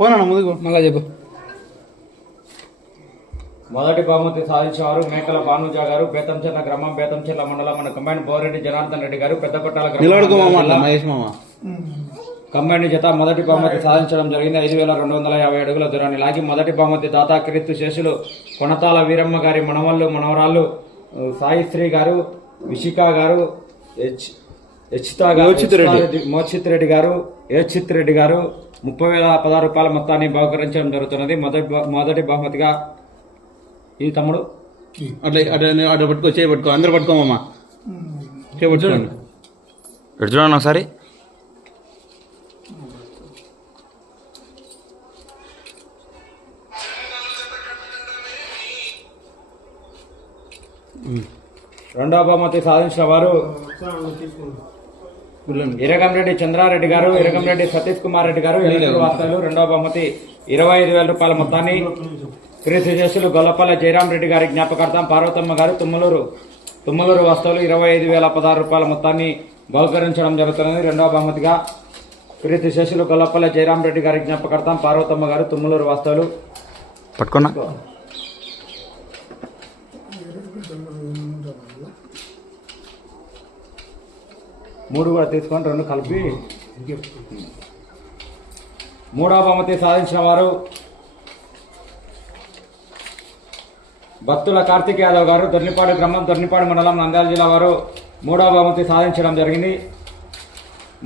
పోనా ముందుకు మళ్ళా చెప్పు. మొదటి బహుమతి సాధించేవారు మేకల భానుజ గారు, బేతంచెర్ల గ్రామం, బేతంచెర్ల మండలం. మన కంబైన్ బోరెడ్డి జనార్దన్ రెడ్డి గారు, పెద్దపట్టాల కంబైన్ జత మొదటి బహుమతి సాధించడం జరిగింది. 5250 అడుగుల దూరాన్ని లాగి మొదటి బహుమతి దాతా కీర్తి శేషులు కొనతాల వీరమ్మ గారి మనవళ్ళు మనవరాళ్ళు సాయిశ్రీ గారు, విశిక గారు, మోచిత్ రెడ్డి గారు, ఏచిత్ రెడ్డి గారు 30,016 రూపాయల మొత్తాన్ని బహుకరించడం జరుగుతున్నది. మొదటి బహుమతిగా ఈ తమ్ముడు అట్లా అట్లా పట్టుకో, చేయబట్టుకో, అందరు పట్టుకోమమ్మా, చేయబట్టుకోండి. ఎటు చూడండి ఒకసారి. రెండవ బహుమతి సాధించిన వారు ఇరగంరెడ్డి చంద్రారెడ్డి గారు, ఇరగంరెడ్డి సతీష్ కుమార్ రెడ్డి గారు, వాస్తవులు. రెండవ బహుమతి 25,000 రూపాయల మొత్తాన్ని కీర్తి శేషులు గొల్లపల్లి జయరాం రెడ్డి గారి జ్ఞాపకార్థం పార్వతమ్మ గారు, తుమ్మలూరు వాస్తవులు 25,016 రూపాయల మొత్తాన్ని బహుకరించడం జరుగుతున్నది. రెండవ బహుమతిగా కీర్తి శేషులు గొల్లపల్లి జయరాం రెడ్డి గారి జ్ఞాపకార్థం పార్వతమ్మ గారు, తుమ్మలూరు వాస్తవులు. పట్టుకున్నా. మూడు కూడా తీసుకొని రెండు కలిపి. మూడవ బహుమతి సాధించిన వారు భక్తుల కార్తిక్ యాదవ్ గారు, దొర్నిపాడు గ్రామం, దొర్నిపాడు మండలం, నంద్యాల జిల్లా వారు మూడవ బహుమతి సాధించడం జరిగింది.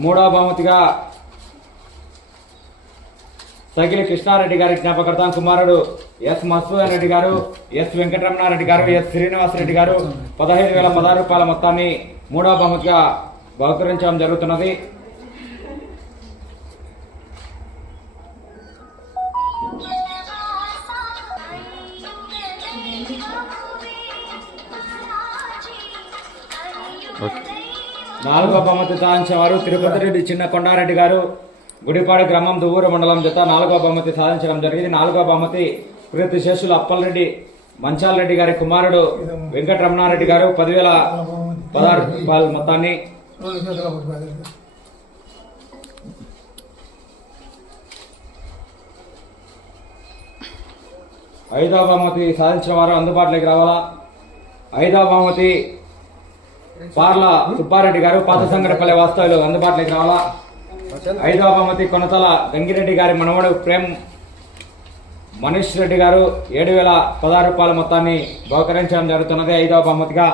మూడవ బహుమతిగా సగిలి కృష్ణారెడ్డి గారి జ్ఞాపకార్థం కుమారుడు ఎస్ మసూదన్ రెడ్డి గారు, ఎస్ వెంకటరమణారెడ్డి గారు, ఎస్ శ్రీనివాసరెడ్డి గారు 15,016 రూపాయల మొత్తాన్ని మూడవ బహుమతిగా బహుకరించడం జరుగుతున్నది. నాలుగో బహుమతి సాధించిన వారు తిరుపతి రెడ్డి చిన్న కొండారెడ్డి గారు, గుడిపాడు గ్రామం, దువ్వూరు మండలం జత నాలుగో బహుమతి సాధించడం జరిగింది. నాలుగో బహుమతి కీర్తి శేషులు అప్పలరెడ్డి మంచాల్ రెడ్డి గారి కుమారుడు వెంకటరమణారెడ్డి గారు 10,016 రూపాయల మొత్తాన్ని. ఐదవ బహుమతి సాధించిన వారు అందుబాటులోకి రావాలా. ఐదవ బహుమతి పార్ల సుబ్బారెడ్డి గారు, పాత సంగరపల్లి వాస్తవులు అందుబాటులోకి రావాలా. ఐదవ బహుమతి కొనతల గంగిరెడ్డి గారి మనవడు ప్రేమ్ మనీష్ రెడ్డి గారు 7,016 రూపాయల మొత్తాన్ని బహుకరించడం జరుగుతున్నది. ఐదవ బహుమతిగా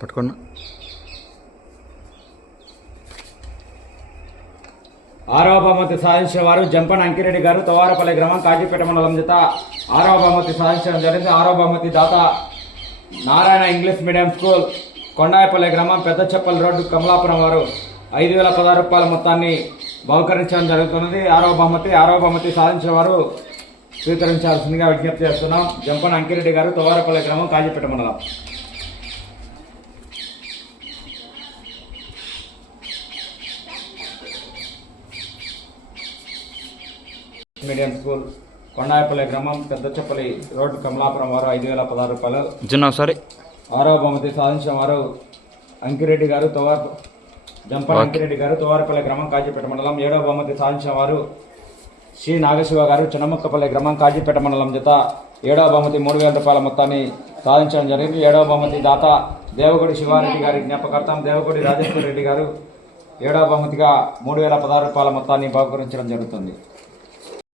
పట్టుకున్నా. ఆరవ బహుమతి సాధించిన వారు జంపన్ అంకిరెడ్డి గారు, తోవారపల్లి గ్రామం, కాజీపేట మండలం జత ఆరవ బహుమతి సాధించడం జరిగింది. ఆరవ బహుమతి దాత నారాయణ ఇంగ్లీష్ మీడియం స్కూల్, కొండాయపల్లి గ్రామం, పెద్ద చెప్పల్ రోడ్డు, కమలాపురం వారు 5,016 రూపాయల మొత్తాన్ని బహుకరించడం జరుగుతున్నది. ఆరవ బహుమతి సాధించిన వారు స్వీకరించాల్సిందిగా విజ్ఞప్తి చేస్తున్నాం. జంపన్ అంకిరెడ్డి గారు, తోవారపల్లి గ్రామం, కాజీపేట మండలం. మీడియం స్కూల్, కొండాయపల్లి గ్రామం, పెద్దచప్పల్లి రోడ్డు, కమలాపురం వారు 5,016 రూపాయలు. ఒకసారి. ఆరవ బహుమతి సాధించిన వారు అంకిరెడ్డి గారు, జంపన్ అంకిరెడ్డి గారు, తోవారపల్లి గ్రామం, కాజీపేట మండలం. ఏడవ బహుమతి సాధించిన వారు శ్రీ నాగశివ గారు, చిన్నముక్కపల్లి గ్రామం, కాజీపేట మండలం జత ఏడవ బహుమతి 3,000 రూపాయల మొత్తాన్ని సాధించడం జరిగింది. ఏడవ బహుమతి దాత దేవగుడి శివారెడ్డి గారి జ్ఞాపకార్థం దేవగుడి రాజేశ్వర రెడ్డి గారు ఏడవ బహుమతిగా 3,016 రూపాయల మొత్తాన్ని బహుకరించడం జరుగుతుంది.